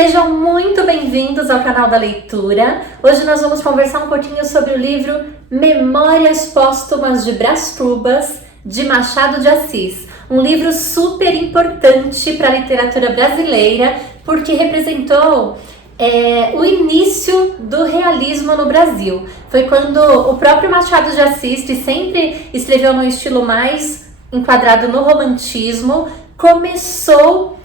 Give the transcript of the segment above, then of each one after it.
Sejam muito bem-vindos ao canal da leitura. Hoje nós vamos conversar um pouquinho sobre o livro Memórias Póstumas de Brás Cubas, de Machado de Assis. Um livro super importante para a literatura brasileira, porque representou o início do realismo no Brasil. Foi quando o próprio Machado de Assis, que sempre escreveu num estilo mais enquadrado no romantismo, começou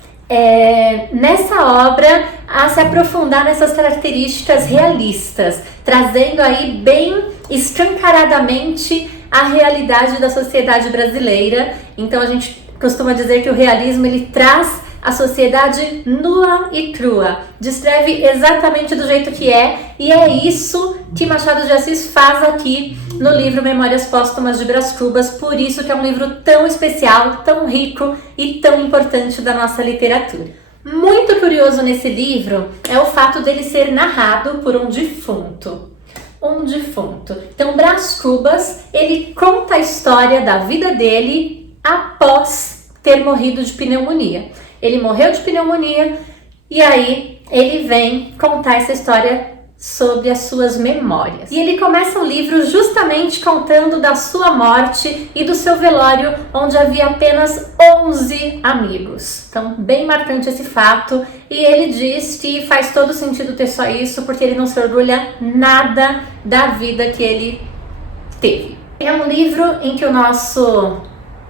nessa obra a se aprofundar nessas características realistas, trazendo aí bem escancaradamente a realidade da sociedade brasileira. Então a gente costuma dizer que o realismo ele traz a sociedade nua e crua, descreve exatamente do jeito que é, e é isso que Machado de Assis faz aqui no livro Memórias Póstumas de Brás Cubas. Por isso que é um livro tão especial, tão rico e tão importante da nossa literatura. Muito curioso nesse livro é o fato dele ser narrado por um defunto. Então Brás Cubas, ele conta a história da vida dele após ter morrido de pneumonia. Ele morreu de pneumonia e aí ele vem contar essa história sobre as suas memórias. E ele começa o livro justamente contando da sua morte e do seu velório, onde havia apenas 11 amigos. Então, bem marcante esse fato. E ele diz que faz todo sentido ter só isso, porque ele não se orgulha nada da vida que ele teve. É um livro em que o nosso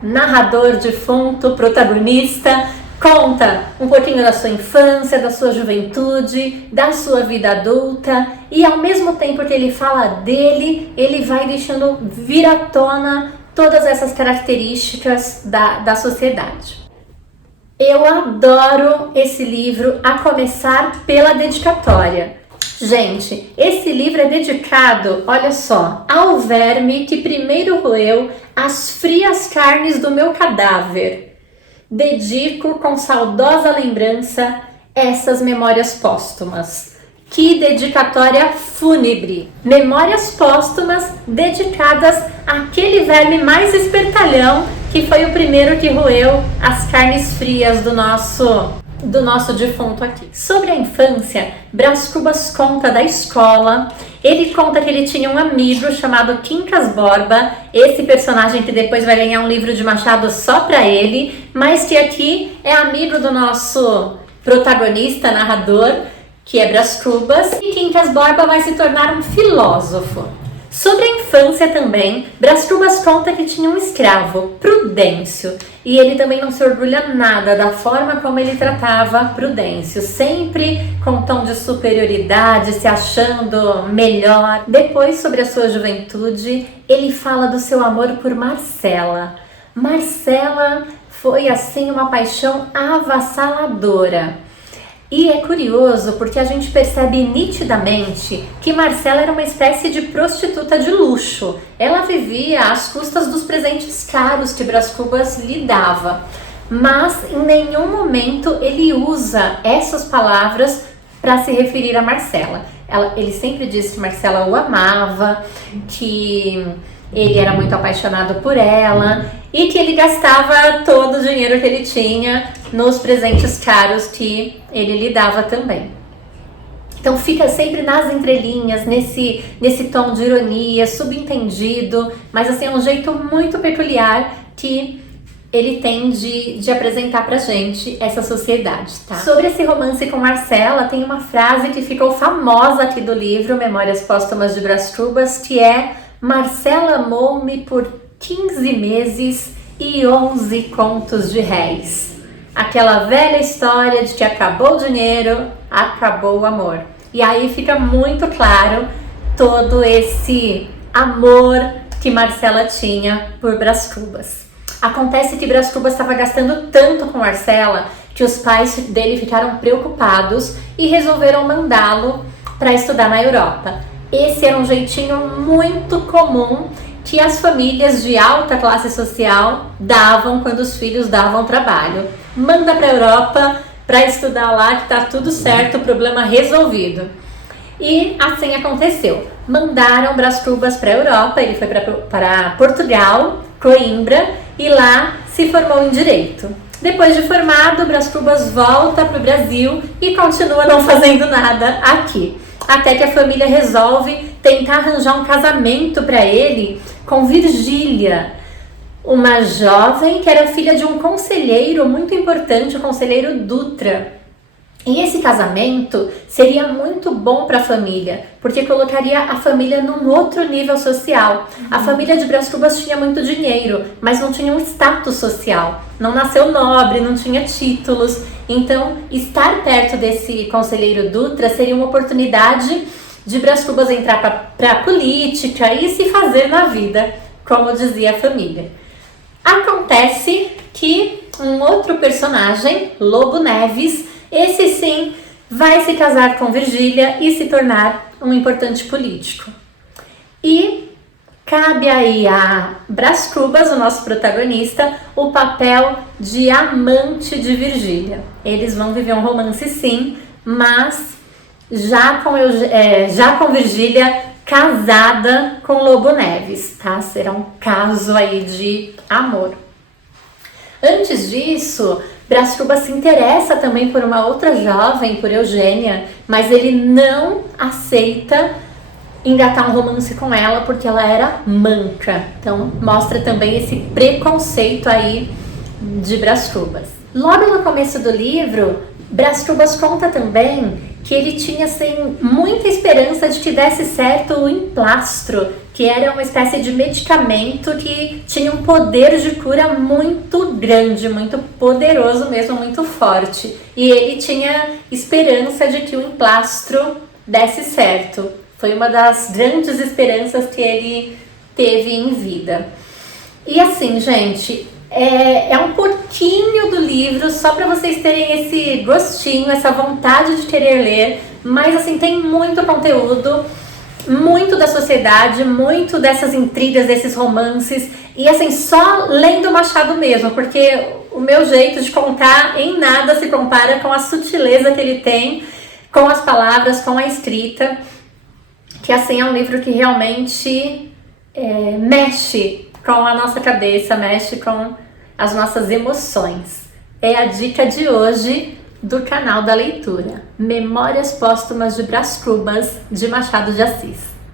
narrador defunto, protagonista, conta um pouquinho da sua infância, da sua juventude, da sua vida adulta, e ao mesmo tempo que ele fala dele, ele vai deixando vir à tona todas essas características da sociedade. Eu adoro esse livro, a começar pela dedicatória. Gente, esse livro é dedicado, olha só, ao verme que primeiro roeu as frias carnes do meu cadáver. Dedico com saudosa lembrança essas memórias póstumas. Que dedicatória fúnebre! Memórias póstumas dedicadas àquele verme mais espertalhão que foi o primeiro que roeu as carnes frias do nosso defunto aqui. Sobre a infância, Brás Cubas conta da escola. Ele conta que ele tinha um amigo chamado Quincas Borba, esse personagem que depois vai ganhar um livro de Machado só para ele, mas que aqui é amigo do nosso protagonista, narrador, que é Brás Cubas, e Quincas Borba vai se tornar um filósofo. Sobre a infância também, Brás Cubas conta que tinha um escravo, Prudêncio, e ele também não se orgulha nada da forma como ele tratava Prudêncio, sempre com tom de superioridade, se achando melhor. Depois, sobre a sua juventude, ele fala do seu amor por Marcela. Marcela foi, assim, uma paixão avassaladora. E é curioso porque a gente percebe nitidamente que Marcela era uma espécie de prostituta de luxo. Ela vivia às custas dos presentes caros que Brás Cubas lhe dava. Mas em nenhum momento ele usa essas palavras para se referir a Marcela. Ele sempre disse que Marcela o amava, que ele era muito apaixonado por ela e que ele gastava todo o dinheiro que ele tinha nos presentes caros que ele lhe dava também. Então fica sempre nas entrelinhas, nesse tom de ironia, subentendido, mas assim é um jeito muito peculiar que ele tem de apresentar pra gente essa sociedade, tá? Sobre esse romance com Marcela, tem uma frase que ficou famosa aqui do livro Memórias Póstumas de Brás Cubas, que é: Marcela amou-me por 15 meses e 11 contos de réis. Aquela velha história de que acabou o dinheiro, acabou o amor. E aí fica muito claro todo esse amor que Marcela tinha por Brás Cubas. Acontece que Brás Cubas estava gastando tanto com Marcela que os pais dele ficaram preocupados e resolveram mandá-lo para estudar na Europa. Esse era um jeitinho muito comum que as famílias de alta classe social davam quando os filhos davam trabalho. Manda para a Europa para estudar lá que tá tudo certo, o problema resolvido. E assim aconteceu. Mandaram Brás Cubas para a Europa, ele foi para Portugal, Coimbra, e lá se formou em Direito. Depois de formado, Brás Cubas volta para o Brasil e continua não fazendo nada aqui. Até que a família resolve tentar arranjar um casamento para ele com Virgília, uma jovem que era filha de um conselheiro muito importante, o conselheiro Dutra. E esse casamento seria muito bom para a família, porque colocaria a família num outro nível social. A família de Brás Cubas tinha muito dinheiro, mas não tinha um status social. Não nasceu nobre, não tinha títulos. Então, estar perto desse conselheiro Dutra seria uma oportunidade de Brás Cubas entrar para a política e se fazer na vida, como dizia a família. Acontece que um outro personagem, Lobo Neves, esse sim vai se casar com Virgília e se tornar um importante político. E cabe aí a Brás Cubas, o nosso protagonista, o papel de amante de Virgília. Eles vão viver um romance sim, mas já com Virgília casada com Lobo Neves, tá? Será um caso aí de amor. Antes disso, Brás Cubas se interessa também por uma outra jovem, por Eugênia, mas ele não aceita engatar um romance com ela porque ela era manca. Então mostra também esse preconceito aí de Brás Cubas. Logo no começo do livro, Brás Cubas conta também que ele tinha assim, muita esperança de que desse certo o emplastro, que era uma espécie de medicamento que tinha um poder de cura muito grande, muito poderoso mesmo, muito forte. E ele tinha esperança de que o emplastro desse certo. Foi uma das grandes esperanças que ele teve em vida. E assim, gente, é um pouquinho do livro, só para vocês terem esse gostinho, essa vontade de querer ler, mas assim, tem muito conteúdo, muito da sociedade, muito dessas intrigas, desses romances, e assim, só lendo Machado mesmo, porque o meu jeito de contar em nada se compara com a sutileza que ele tem, com as palavras, com a escrita, que assim, é um livro que realmente mexe com a nossa cabeça, mexe com as nossas emoções. É a dica de hoje do canal da leitura. Memórias Póstumas de Brás Cubas, de Machado de Assis.